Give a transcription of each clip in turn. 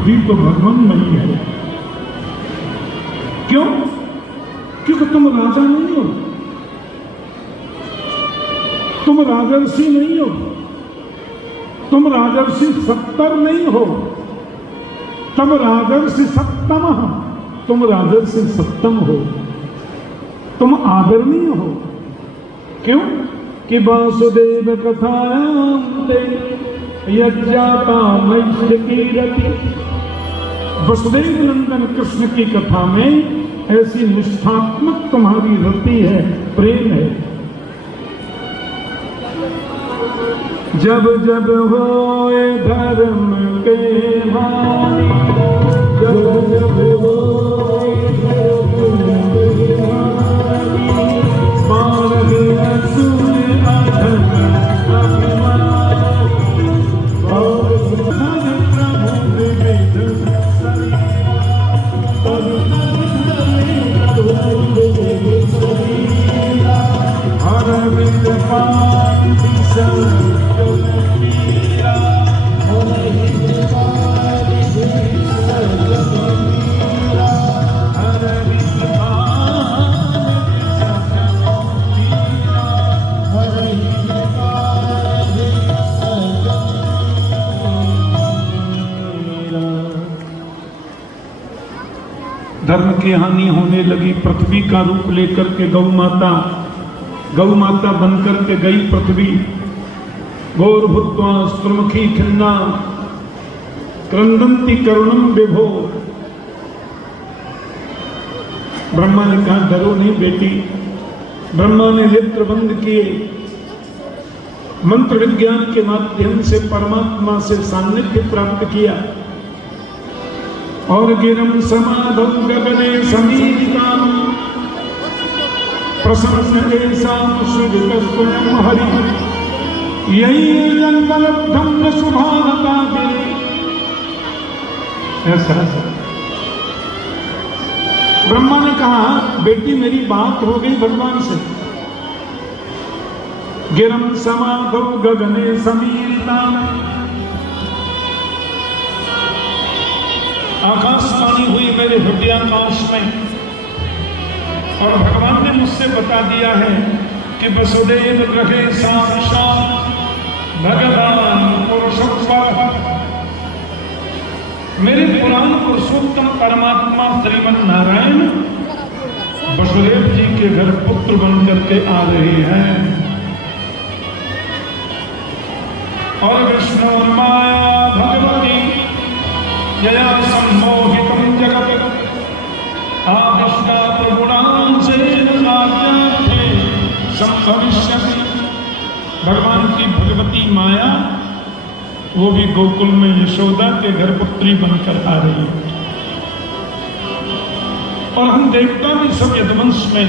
पृथ्वी तो भगवान नहीं है। क्यों? क्योंकि तुम राजा नहीं हो, तुम राजर्षि नहीं हो, तुम राजर्षि 70 नहीं हो, तुम राजर्षि 70, तुम राजर्षि 7 हो, तुम आदरणीय हो। क्यों? कि वासुदेव कथायां यज्ञाता नैष्ठ कीरति। वसुदेव नंदन कृष्ण की कथा में ऐसी निष्ठात्मक तुम्हारी रति है, प्रेम है। जब जब होए धर्म के हानि, जब जब होए धर्म के हानि, मानव असुर अधम अभिमानी, और प्रभु विविध शरीरा, अरविंद पांति धर्म की हानि होने लगी। पृथ्वी का रूप लेकर के गौ माता बनकर के गई पृथ्वी। गौर भूत्वा स्त्रमुखी खिन्ना क्रंदंती करुणम विभो। ब्रह्मा ने कहा डरो नहीं बेटी। ब्रह्मा ने नेत्र बंद किए, मंत्र विज्ञान के माध्यम से परमात्मा से सान्निध्य प्राप्त किया। और गिरम समाधौ गगने समीरितां प्रसन्न ऐसां श्रीवितस्वयं हरि। यही जन्मलब्धं न शुभानता गिरे। ऐसा ब्रह्मा ने कहा बेटी मेरी बात हो गई भगवान से। गिरम समाधौ गगने समीरितां, आकाशवाणी हुई मेरे हृदयाकाश में, और भगवान ने मुझसे बता दिया है कि वसुदेव रहे साक्षात भगवान पुरुषोत्तम। मेरे पुराण पुरुषोत्तम परमात्मा श्रीमन नारायण वसुदेव जी के घर पुत्र बनकर के आ रहे हैं। और विष्णु माया भगवती यया सम्मोहितं जगत् आदिष्टा प्रगुणांशेन राज्यार्थे संभविष्यति। भगवान की भगवती माया वो भी गोकुल में यशोदा के घर पुत्री बनकर आ रही है। और हम देवता भी सब यदुवंश में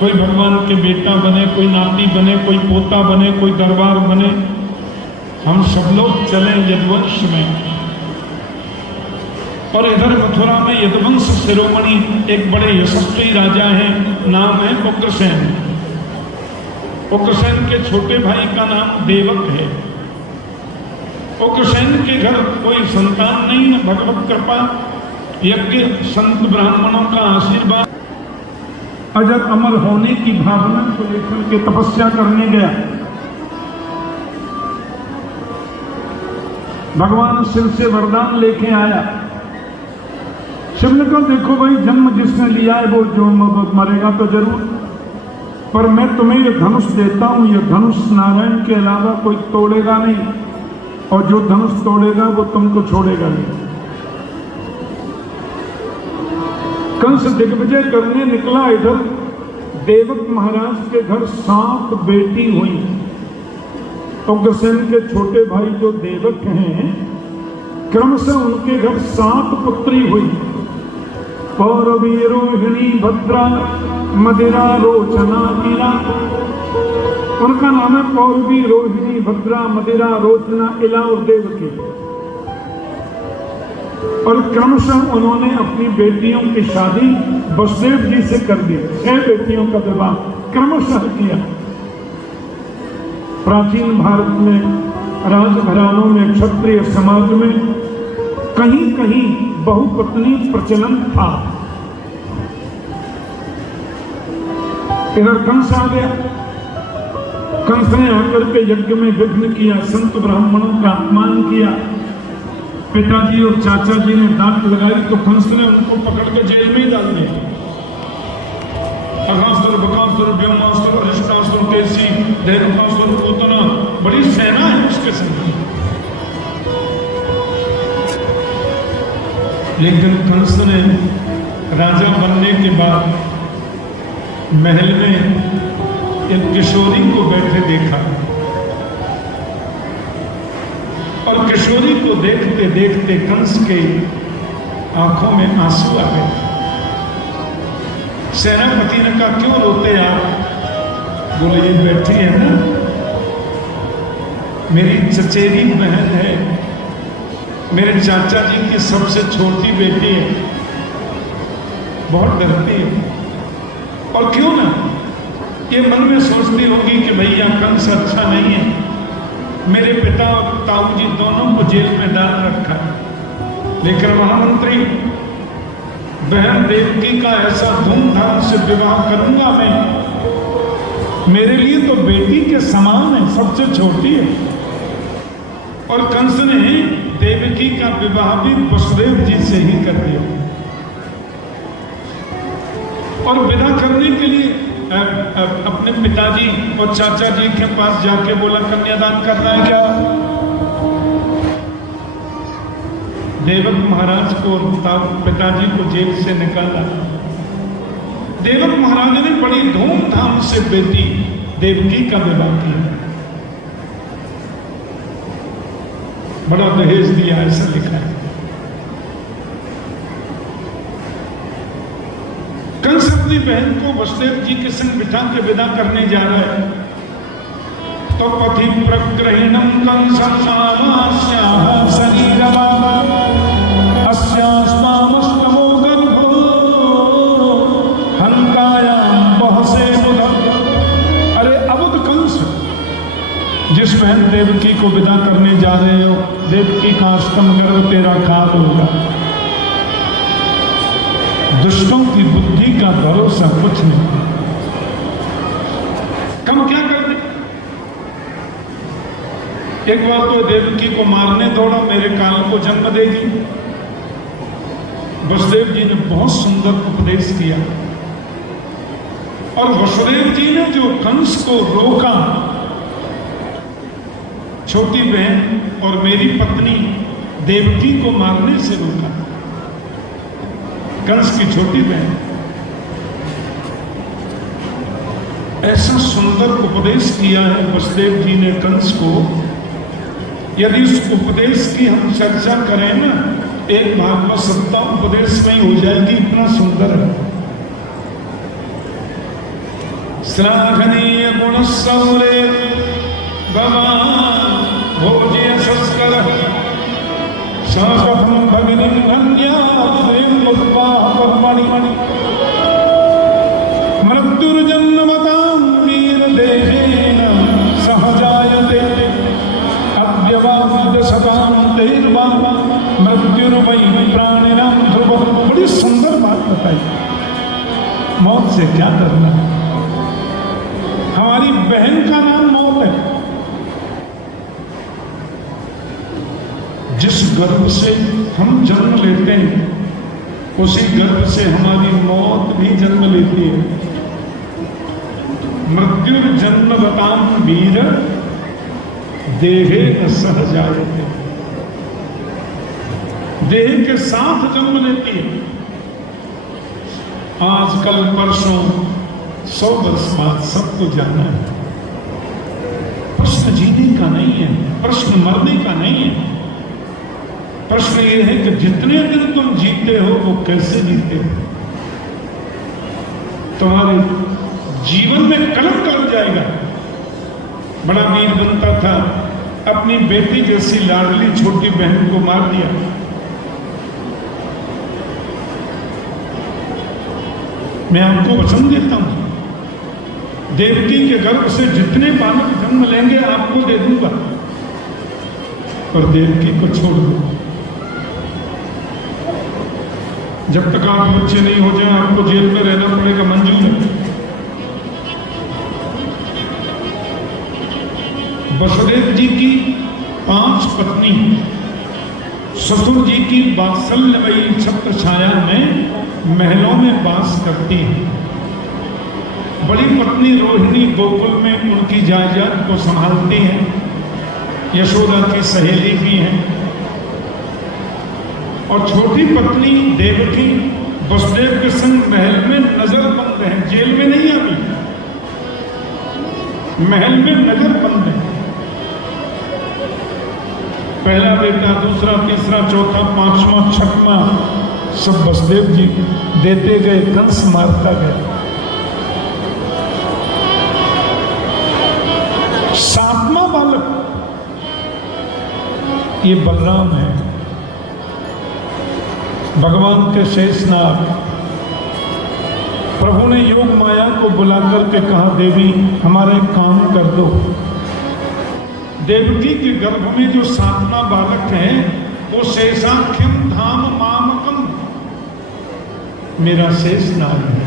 कोई भगवान के बेटा बने, कोई नाती बने, कोई पोता बने, कोई दरबार बने, हम सब लोग चले यदुवंश में। और इधर मथुरा में यदुवंश शिरोमणि एक बड़े यशस्वी राजा हैं, नाम है उग्रसेन। उग्रसेन के छोटे भाई का नाम देवक है। उग्रसेन के घर कोई संतान नहीं, न भगवत कृपा, यज्ञ, संत ब्राह्मणों का आशीर्वाद। अजर अमर होने की भावना को लेकर के तपस्या करने गया। भगवान शिव से वरदान लेके आया। शिव ने कहा देखो भाई, जन्म जिसने लिया है वो जो मरेगा तो जरूर, पर मैं तुम्हें ये धनुष देता हूं। ये धनुष नारायण के अलावा कोई तोड़ेगा नहीं, और जो धनुष तोड़ेगा वो तुमको छोड़ेगा नहीं। कंस दिग्विजय करने निकला। इधर देवक महाराज के घर 7 बेटी हुई। उग्रसेन के छोटे भाई जो देवक हैं, क्रमशः उनके घर 7 पुत्री हुई। पौरवी रोहिणी भद्रा मदिरा रोचना इला। उनका नाम है पौरवी, रोहिणी, भद्रा, मदिरा, रोचना, इला और देवकी। और क्रमशः उन्होंने अपनी बेटियों की शादी वसुदेव जी से कर दी। 6 बेटियों का विवाह क्रमशः किया। प्राचीन भारत में राजघरानों में, क्षत्रिय समाज में कहीं कहीं बहुपत्नी प्रचलन था। इधर कंस आ गया। कंस ने आकर के यज्ञ में विघ्न किया, संत ब्राह्मणों का अपमान किया। पिताजी और चाचा जी ने डांट लगाई तो कंस ने उनको पकड़ के जेल में ही डाल दिया। अघासुर, बकासुर, व्योमासुर, अरिष्टासुर, केसी, धेनुकासुर, पूतना, बड़ी सेना है उसके संग। लेकिन कंस ने राजा बनने के बाद महल में एक किशोरी को बैठे देखा और किशोरी को देखते देखते कंस के आंखों में आंसू आ गए। सेनापति ने कहा, क्यों रोते आप? बोले, ये बैठी है ना, मेरी चचेरी बहन है, मेरे चाचा जी की सबसे छोटी बेटी है, बहुत डरती है। और क्यों ना ये मन में सोचती होगी कि भैया कंस अच्छा नहीं है, मेरे पिता और ताऊ जी दोनों को जेल में डाल रखा है। लेकिन महामंत्री, बहन देवकी का ऐसा धूमधाम से विवाह करूंगा मैं, मेरे लिए तो बेटी के समान है, सबसे छोटी है। और कंस ने देवकी का विवाह भी वसुदेव जी से ही कर दिया। और विदा करने के लिए अपने पिताजी और चाचा जी के पास जाके बोला, कन्यादान करना है क्या? देवक महाराज को पिताजी को जेल से निकाला। देवक महाराज ने बड़ी धूमधाम से बेटी देवकी का विवाह किया, बड़ा दहेज दिया, ऐसा लिखा है। कंस अपनी बहन को वसुदेव जी के संग बिठा के विदा करने जा रहा है तो पथि प्रग्रहिणम कंसं सामास्याः शरीरम अस्यास्मामस्तमो गर्भो हंकायां बहसे मुदम्। अरे अवध कंस, जिस बहन देवकी को विदा करने जा रहे हो, देवकी का अष्टम गर्भ तेरा काल होगा। दुष्टों की बुद्धि का भरोसा कुछ नहीं। कम क्या कर दे? एक बार तो देवकी को मारने दौड़ा, मेरे काल को जन्म देगी। वसुदेव जी ने बहुत सुंदर उपदेश किया और वसुदेव जी ने जो कंस को रोका, छोटी बहन और मेरी पत्नी देवकी को मारने से रोका। कंस की छोटी बहन, ऐसा सुंदर उपदेश किया है वसुदेव जी ने कंस को। यदि उस उपदेश की हम चर्चा करें ना, एक भागवत सप्ताह उपदेश में हो जाएगी, इतना सुंदर है। श्लाघनीय गुण सौरे भगवान भोज्य संस्कर सहसम भगिनी मृत्युर्जन्मतां वीर देहेन सहजायते अद्यवाद्य सतां देर्वा मृत्युर्वै प्राणिनां ध्रुवम्। बड़ी सुंदर बात बताई। मौत से क्या डरना? हमारी बहन का नाम मौत है। जिस गर्भ से हम जन्म लेते हैं, उसी गर्भ से हमारी मौत भी जन्म लेती है। मृत्युर्जन्मवतां वीर देहे न सहजायते, देह के साथ जन्म लेती है। आज कल परसों 100 वर्ष बाद सबको जाना है। प्रश्न जीने का नहीं है, प्रश्न मरने का नहीं है। प्रश्न ये है कि जितने दिन तुम जीते हो वो कैसे जीते हो। तुम्हारे जीवन में कलंक लग जाएगा। बड़ा वीर बनता था, अपनी बेटी जैसी लाडली छोटी बहन को मार दिया। मैं आपको वचन देता हूं, देवकी के गर्भ से जितने बालक जन्म लेंगे आपको दे दूंगा, पर देवकी को छोड़ दो। जब तक आप बच्चे नहीं हो जाए आपको जेल में रहना पड़ेगा, मंजूर है। वसुदेव जी की 5 पत्नी ससुर जी की वात्सल्यमयी छत्र छाया में महलों में वास करती हैं। बड़ी पत्नी रोहिणी गोकुल में उनकी जायदाद को संभालती हैं, यशोदा की सहेली भी हैं। और छोटी पत्नी देवकी वसुदेव के संग महल में नजरबंद है, जेल में नहीं अभी, महल में नजरबंद है। पहला बेटा, दूसरा, तीसरा, चौथा, 5वां, 6वां सब वसुदेव जी देते गए, कंस मारता गया। 7वां बालक ये बलराम है, भगवान के शेषनाग। प्रभु ने योग माया को बुलाकर के कहा, देवी हमारे काम कर दो। देवकी के गर्भ में जो 7वां बालक है वो शेषाख्यम धाम मामकम, मेरा शेषनाग है।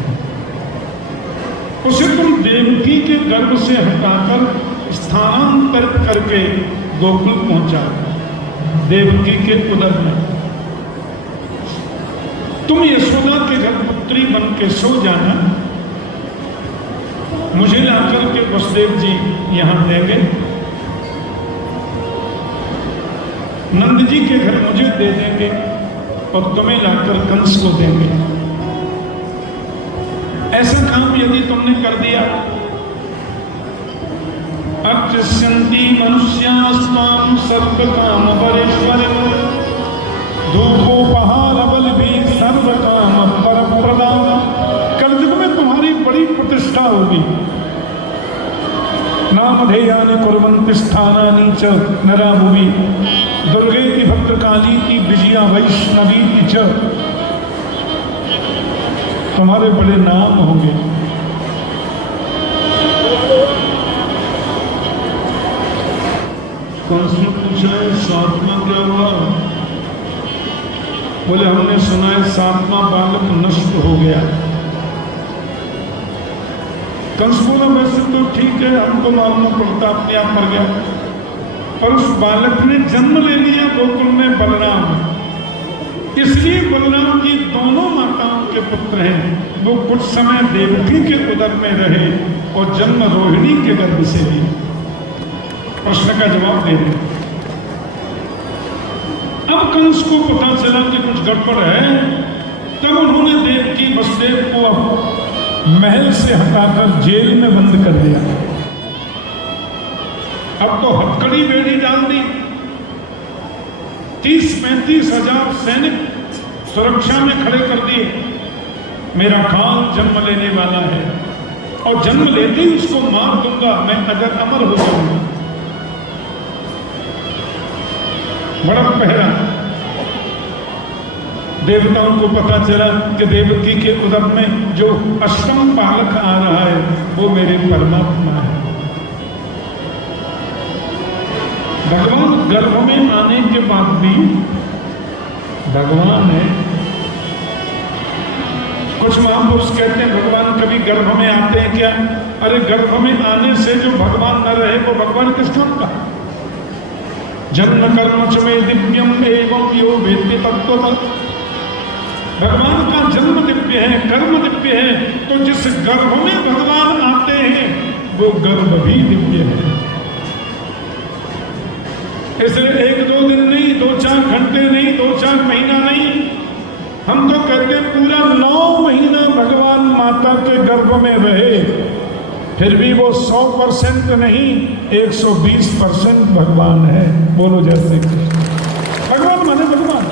उसे तुम देवकी के गर्भ से हटाकर स्थानांतरित करके गोकुल पहुंचा, देवकी के उदर में। तुम यशोदा के घर पुत्री बन के सो जाना, मुझे लाकर के वसुदेव जी यहां देंगे, नंद जी के घर मुझे दे देंगे और तुम्हें लाकर कंस को देंगे। ऐसा काम यदि तुमने कर दिया, अक्षस्यन्ति मनुष्यास्ताम सर्व काम परेश्वर, धूपोपहार बल भी सर्व काम पर प्रदान। कलयुग में तुम्हारी बड़ी प्रतिष्ठा होगी। नामधेयानि कुर्वन्ति स्थानानि च नरा भुवि, दुर्गेति भद्रकाली की विजया वैष्णवी च। तुम्हारे बड़े नाम होंगे। कंस ने पूछा, 7वां क्या हुआ? बोले हमने सुना है 7वां बालक नष्ट हो गया। कंस बोला, वैसे तो ठीक है, हमको मालूम पड़ता अपने आप मर गया, पर उस बालक ने जन्म ले लिया गोकुल में बलराम, इसलिए बलराम जी दोनों माताओं के पुत्र हैं। वो कुछ समय देवकी के उदर में रहे और जन्म रोहिणी के गर्भ से लिया। प्रश्न का जवाब दे दें। अब कंस को पता चला कि कुछ गड़बड़ है, तब उन्होंने देवकी वसुदेव को महल से हटाकर जेल में बंद कर दिया। अब तो हथकड़ी बेड़ी डाल दी, 30-35 हजार सैनिक सुरक्षा में खड़े कर दिए। मेरा काल जन्म लेने वाला है और जन्म लेते ही उसको मार दूंगा, मैं अजर अमर हो जाऊंगा। बड़ा पहरा। देवताओं को पता चला कि देवकी के उदर में जो 8वां बालक आ रहा है वो मेरे परमात्मा है। भगवान गर्भ में आने के बाद भी भगवान है। कुछ महापुरुष कहते हैं भगवान कभी गर्भ में आते हैं क्या? अरे गर्भ में आने से जो भगवान न रहे वो भगवान किस काम का? जन्म कर्म च में दिव्यम एवं यो वेत्ति तत्त्वतः। भगवान का जन्म दिव्य है, कर्म दिव्य है, तो जिस गर्भ में भगवान आते हैं वो गर्भ भी दिव्य है। इसलिए 1-2 दिन नहीं, 2-4 घंटे नहीं, 2-4 महीना नहीं, हम तो कहते हैं पूरा 9 महीना भगवान माता के गर्भ में रहे, फिर भी वो 100% नहीं 120% भगवान है। बोलो जैसे भगवान माने भगवान।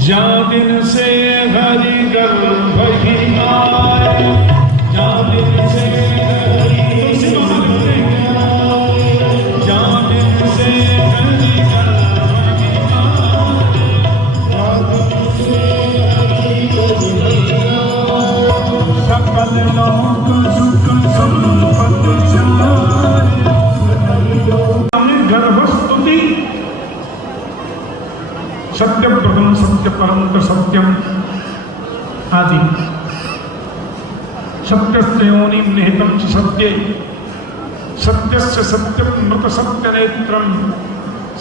जा दिन से हरि गर्भ ही आए, जा दिन से सत्यव्रतम सत्य परम सत्यम आदि सत्यस्य योनिं निहितं च सत्ये सत्यस्य सत्यं मृत सत्य नेत्रम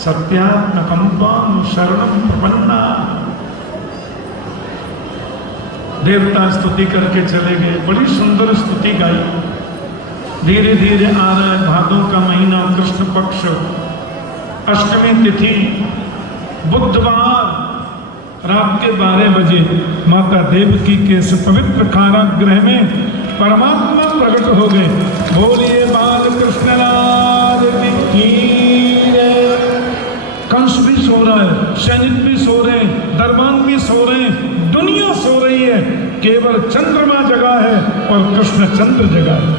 सत्यात्मकं त्वां शरणं प्रपन्ना। देवता स्तुति करके चले गए, बड़ी सुंदर स्तुति गाई। धीरे धीरे आ रहा है भादों का महीना, कृष्ण पक्ष, अष्टमी तिथि, बुधवार रात के 12 बजे माता देवकी के इस पवित्र कारागृह में परमात्मा प्रकट हो गए। बोलिए बाल कृष्ण लाल की जय। कंस भी सो रहा है, सैनिक भी सो रहे हैं, दरबान भी सो रहे हैं, दुनिया सो रही है, केवल चंद्रमा जगा है और कृष्ण चंद्र जगा है।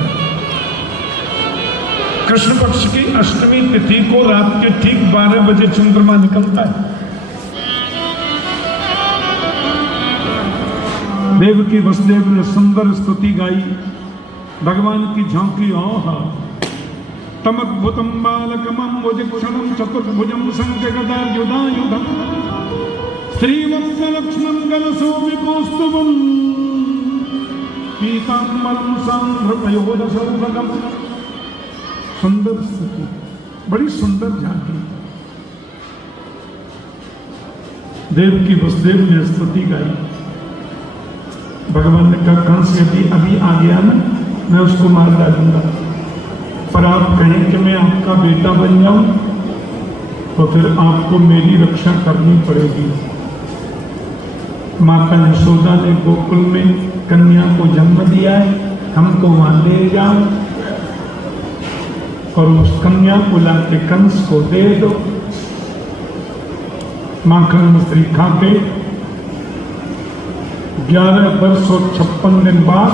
कृष्ण पक्ष की अष्टमी तिथि को रात के ठीक 12 बजे चंद्रमा निकलता है। देवकी वसुदेव ने सुंदर स्तुति गाई, भगवान की झांकी। ओहा तमद्भुतम बालकमं भुजक्षणं चतुर्भुजं शंखगदायुधायुधं श्रीवत्सलक्ष्मणं गणशोभिकौस्तुभं पीताम्बरं सांध्रपयोधशौभगं। सुंदर स्तुति, बड़ी सुंदर झांकी। देवकी वसुदेव ने स्तुति गाई। भगवान ने कहा कंस यदि अभी आ गया ना, मैं उसको मार डालूंगा, पर आप कहें कि मैं आपका बेटा बन जाऊं तो फिर आपको मेरी रक्षा करनी पड़ेगी। माता यशोदा ने गोकुल में कन्या को जन्म दिया है, हमको वहां ले जाओ और उस कन्या को लाके कंस को दे दो। माखन मछली खा के 11 वर्ष और 56 दिन बाद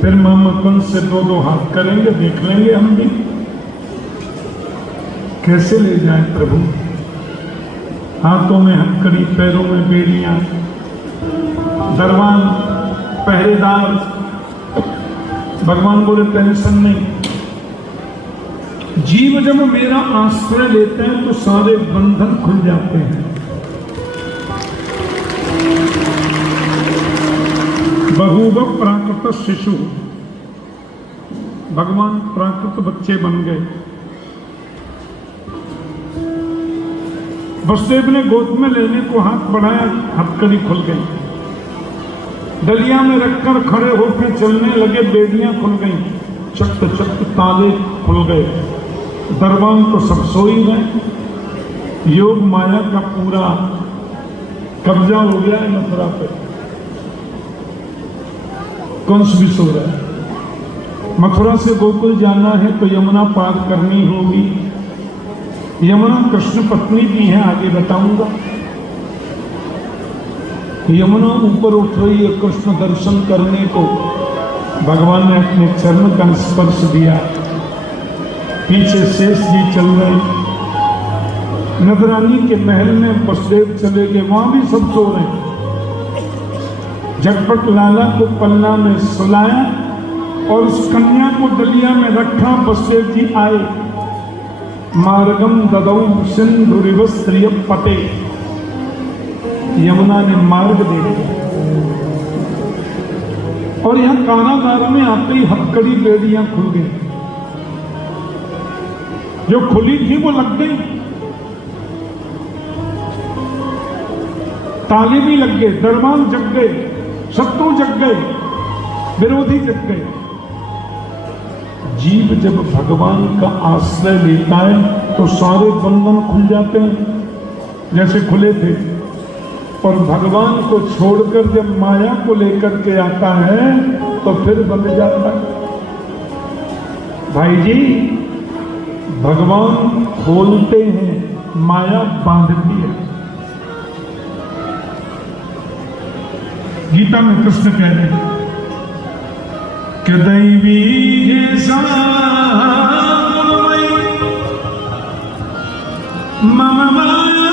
फिर मामा कंस से 2-2 हाथ करेंगे, देख लेंगे हम भी कैसे ले जाएं प्रभु। हाथों में हथकड़ी, पैरों में बेड़ियां, दरबान, पहरेदार। भगवान बोले टेंशन नहीं, जीव जब मेरा आश्रय लेते हैं तो सारे बंधन खुल जाते हैं। बहुव प्राकृत शिशु, भगवान प्राकृत बच्चे बन गए। वसुदेव ने गोद में लेने को हाथ बढ़ाया, हथकड़ी खुल गई। डलिया में रखकर खड़े होकर चलने लगे, बेड़ियां खुल गई, चक चक ताले खुल गए। दरबान तो सब सो ही गए। योग माया का पूरा कब्जा हो गया है मथुरा पे। कंस भी सो रहा है। मथुरा से गोकुल जाना है तो यमुना पार करनी होगी। यमुना कृष्ण पत्नी भी है, आगे बताऊंगा। यमुना ऊपर उठ रही है कृष्ण दर्शन करने को। भगवान ने अपने चरण का स्पर्श दिया। पीछे शेष जी चल रहे। नगरानी के महल में वसुदेव चले गए, वहां भी सब सो रहे। झटपट लाला को पन्ना में सुलाया और उस कन्या को डलिया में रखा। वसुदेव जी आए। मार्गम ददौ सिंधुरिव स्त्रिय पटे, यमुना ने मार्ग दे दिया। और यहां कारागार में आते ही हथकड़ी बेड़ियां खुल गई। जो खुली थी वो लग गई, ताले भी लग गए, दरबान जग गए, शत्रु जग गए, विरोधी जग गए। जीव जब भगवान का आश्रय लेता है तो सारे बंधन खुल जाते हैं जैसे खुले थे। और भगवान को छोड़कर जब माया को लेकर के आता है तो फिर बंध जाता है। भाई जी, भगवान खोलते हैं, माया बांधती है। गीता में कृष्ण कह रहे हैं कि दैवी मम माया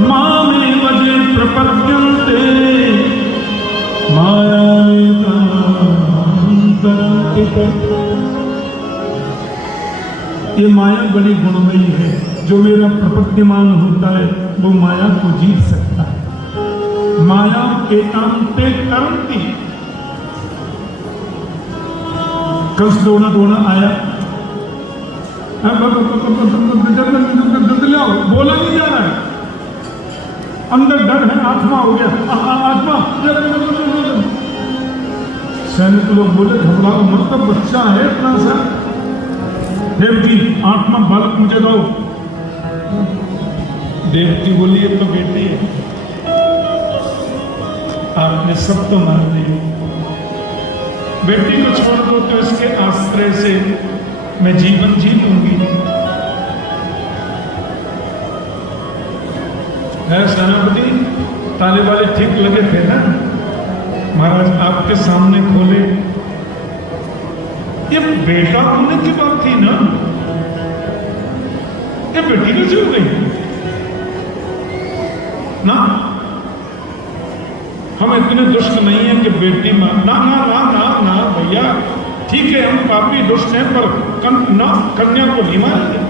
मामे वजे प्रपद्यन्ते ये माया बड़ी गुणमयी है। जो मेरा प्रपद्यमान होता है वो माया को जीत सकता है। माया एकांते तरंती। कंस दौड़ा दौड़ा आया, बोला नहीं जा रहा है, अंदर डर है, आत्मा हो गया, आत्मा। सैनिक लोग बोले घबराओ मत, तो बच्चा है इतना सा। देवकी आत्मा बालक मुझे दो। देवकी बोली ये तो बेटी है, आपने सब तो मार दिए, बेटी को छोड़ दो तो इसके आश्रय से मैं जीवन जी लूंगी। है सेनापति, ताले वाले ठीक लगे थे ना महाराज, आपके सामने खोले। ये बेटा होने की बात थी ना, ये बेटी कैसे हो गई ना? हम इतने दुष्ट नहीं है कि बेटी मार। ना ना ना ना ना भैया, ठीक है हम पापी दुष्ट हैं, पर कन्या को नहीं मारेंगे।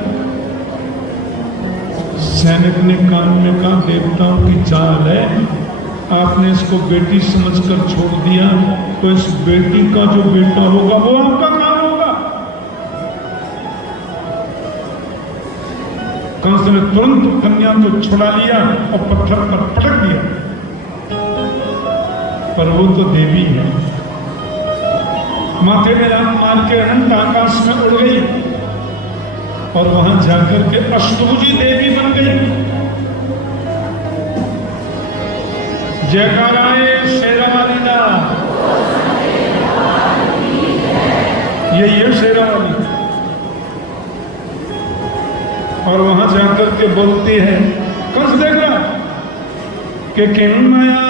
सैनिक ने कान में कहा देवताओं की चाल है, आपने इसको बेटी समझकर छोड़ दिया तो इस बेटी का जो बेटा होगा वो आपका काम होगा। कंस ने तुरंत कन्या को छुड़ा लिया और पत्थर पर पटक दिया, पर वो तो देवी है। माथे में लात मार के अनंत आकाश में उड़ गई और वहां जाकर के अष्टभुजी देवी बन गई। जयकाराए शेरावाली दा, यही है शेरावाली। और वहां जाकर के बोलती है, कंस देख रहा कि किन्मया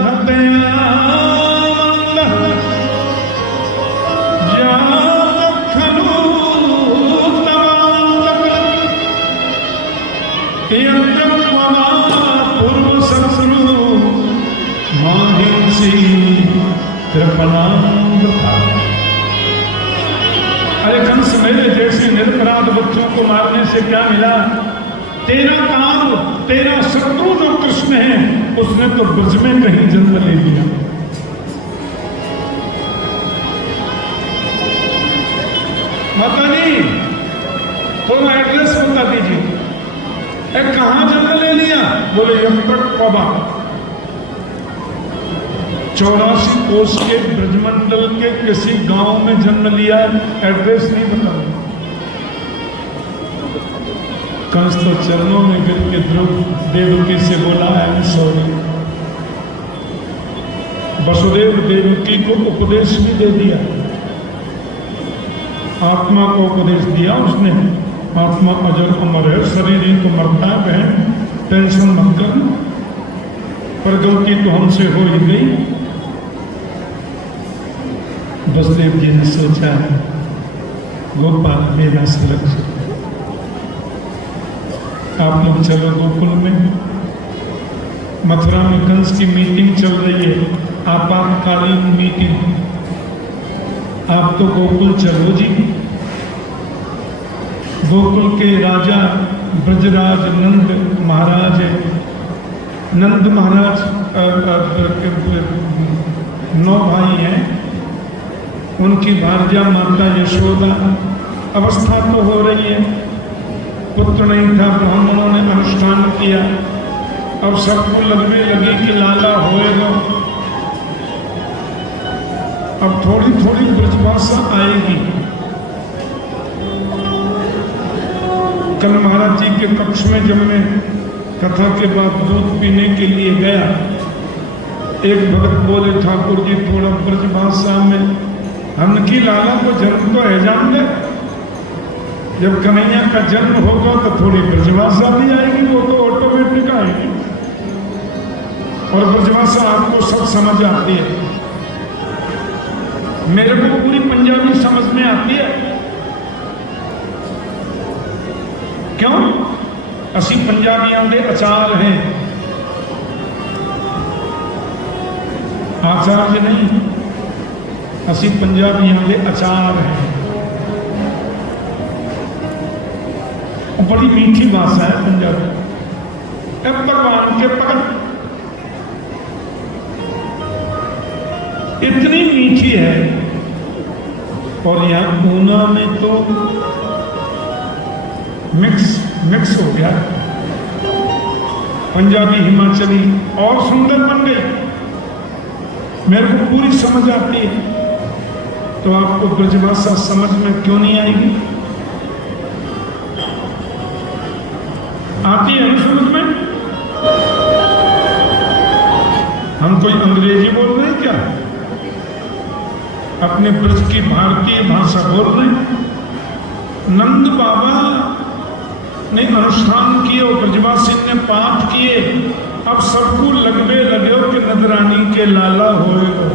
हत्या पूर्व शत्रु माहिंसी कृपणांग था। अरे कंस, मेरे जैसे निरपराध बच्चों को मारने से क्या मिला? तेरा काम, तेरा शत्रु जो कृष्ण है उसने तो ब्रज में कहीं जन्म ले लिया। माता जी थोड़ा एड्रेस बता दीजिए, कहां जन्म ले लिया? बोले यमकट पबा, 84 कोस के ब्रजमंडल के किसी गांव में जन्म लिया, एड्रेस नहीं बता। कंस तो चरणों में गिर के ध्रुव देवकी से बोला I am sorry. Vasudev Devaki को उपदेश भी दे दिया, आत्मा को उपदेश दिया उसने। आत्मा अजर अमर है, शरीर ही तो मरता है बहन, टेंशन मत कर, पर गलती तो हमसे हो ही गई। वसुदेव जी ने सोचा गोपाल मेरा सुरक्षित, आप लोग चलो गोकुल में। मथुरा में कंस की मीटिंग चल रही है, आपातकालीन मीटिंग, आप तो गोकुल चलो जी। गोकुल के राजा ब्रजराज नंद महाराज, नंद महाराज 9 भाई हैं, उनकी भार्या माता यशोदा, अवस्था तो हो रही है, पुत्र नहीं था, ब्राह्मणों ने अनुष्ठान किया, अब सबको लगने लगी कि लाला होएगा। अब थोड़ी थोड़ी ब्रजभाषा आएगी। कल महाराज जी के कक्ष में जब मैं कथा के बाद दूध पीने के लिए गया, एक भक्त बोले ठाकुर जी थोड़ा ब्रजभाषा में, हनकी लाला को जन्म तो है जान दे, जब कन्हैया का जन्म होगा तो थोड़ी ब्रजभाषा भी आएगी, वो तो ऑटोमेटिक आएगी। और ब्रजभाषा आपको सब समझ आती है, मेरे को पूरी पंजाबी समझ में आती है। क्यों? असी पंजाबियों के आचार हैं, आचार्य नहीं, असी पंजाबियों के आचार हैं। बड़ी मीठी भाषा है पंजाबी। भगवान के भगत इतनी मीठी है। और यहाँ ऊना में तो मिक्स हो गया, पंजाबी हिमाचली और सुंदर बन गई। मेरे को पूरी समझ आती है, तो आपको ब्रजभाषा समझ में क्यों नहीं आएगी? आती है ना समझ में? हम कोई अंग्रेजी बोल रहे हैं क्या? अपने ब्रज की भारतीय भाषा बोल रहे हैं। नंद बाबा ने अनुष्ठान किए और ब्रजवासी ने पाठ किए। अब सबको लगवे लगे हो कि नंदरानी के लाला होएगा।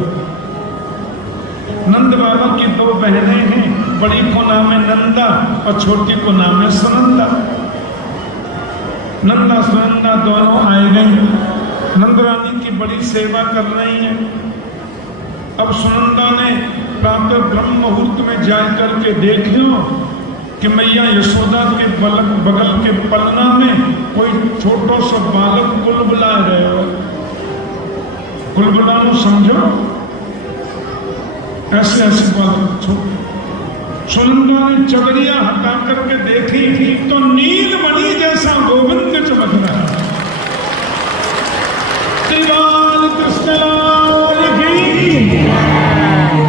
नंद बाबा की दो बहनें हैं, बड़ी को नाम है नंदा और छोटी को नाम है सुनंदा। नंदा सुनंदा दोनों आए गई, नंदरानी की बड़ी सेवा कर रही हैं। अब सुनंदा ने प्रातः ब्रह्म मुहूर्त में जा करके देखियो कि मैया यशोदा के बगल के पलना में कोई छोटो सा बालक कुलबुला रहे हो। कुलबुलानो समझो, ऐसे ऐसे बालक। सुनंदा ने चगड़िया हटा करके देखी थी तो नीलमणि जैसा गोविंद चमक रहा है।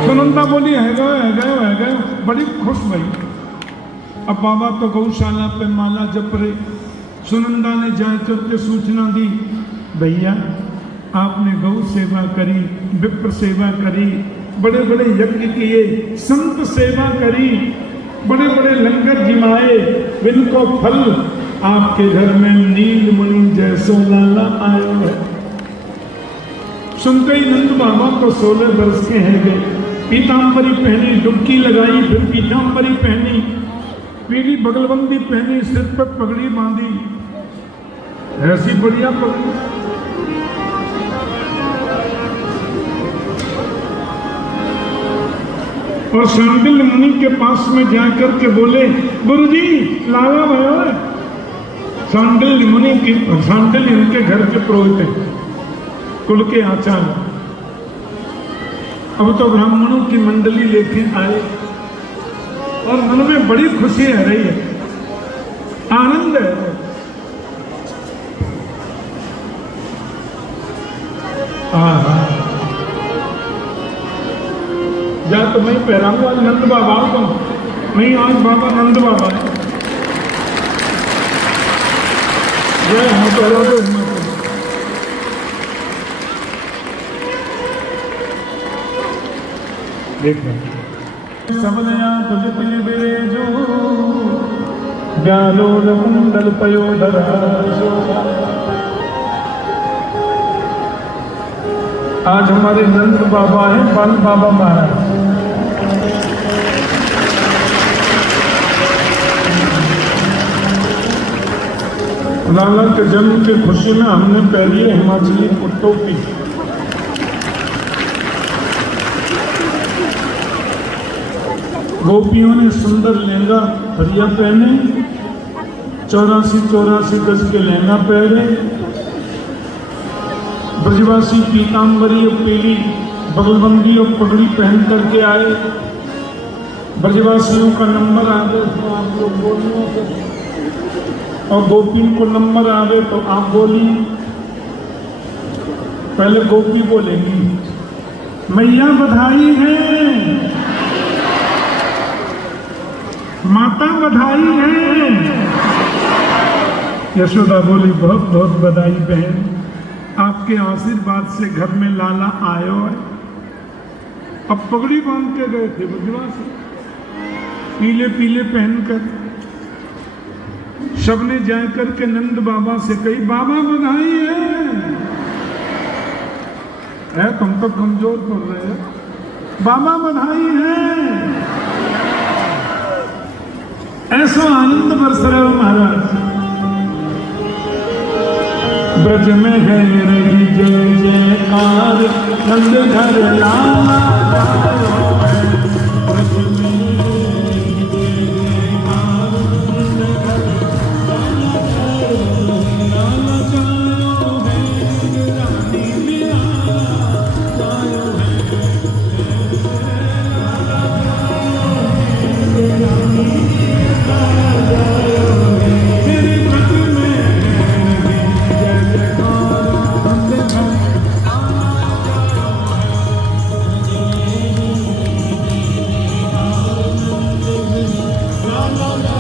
सुनंदा बोली है गए बड़ी खुश भई। अब बाबा तो गौशाला पे माला जप रहे। सुनंदा ने जाकर के सूचना दी, भैया आपने गौ सेवा करी, विप्र सेवा करी, बड़े बड़े यज्ञ किए, संत सेवा करी, बड़े बड़े लंगर जिमाए, इनको फल आपके घर में नीलमणि जैसो लाला आयो है। सुनते ही नंद बाबा तो 16 वर्ष के हैं गए। पीताम्बरी पहनी, डुबकी लगाई, फिर पीताम्बरी पहनी, पीली बगलबंदी पहनी, सिर पर पगड़ी बांधी, ऐसी बढ़िया पगड़ी। और शांडिल्य मुनि के पास में जाकर के बोले, गुरुजी लाला भयो है। शांडिल्य मुनि की, शांडिल्य उनके घर के पुरोहित हैं, कुल के आचार्य। अब तो ब्राह्मणों की मंडली लेके आए और मन में बड़ी खुशी आ रही है, आनंद है। जा तो मैं पहराऊंगा नंद बाबा को, नहीं आज बाबा नंद बाबा है। जय हम पहरा सबनया तुझे बेजो व्यालोल कुंडल पयोधरा। आज हमारे नंद बाबा हैं, बाल बाबा महाराज। लाला के जन्म की खुशी में हमने पहली हिमाचली कुट्टों की गोपियों ने सुंदर लहंगा हरिया पहने, 84 गज के लहंगा पहने। ब्रजवासी पीताम्बरी और पीली बगलबंदी और पगड़ी पहन करके आए। ब्रजवासियों का नंबर आ गए तो आप लोग बोलिए, और गोपियों को नंबर आ गए तो आप बोलिए। पहले गोपी बोलेंगी, मैया बधाई है, माता बधाई है। यशोदा बोली, बहुत बहुत बधाई बहन, आपके आशीर्वाद से घर में लाला आयो है। अब पगड़ी बांध के गए थे ब्रजवासी, पीले पीले पहनकर। सबने जाकर के नंद बाबा से कही, बाबा बधाई है तुम तो कमजोर पड़ रहे हो, बाबा बधाई है। ऐसा आनंद बरस रहे हो महाराज। ब्रज में है रही जय जयकार, नंद घर लाला आयो है। ब्रज में है रही जय जयकार, नंद घर no, no.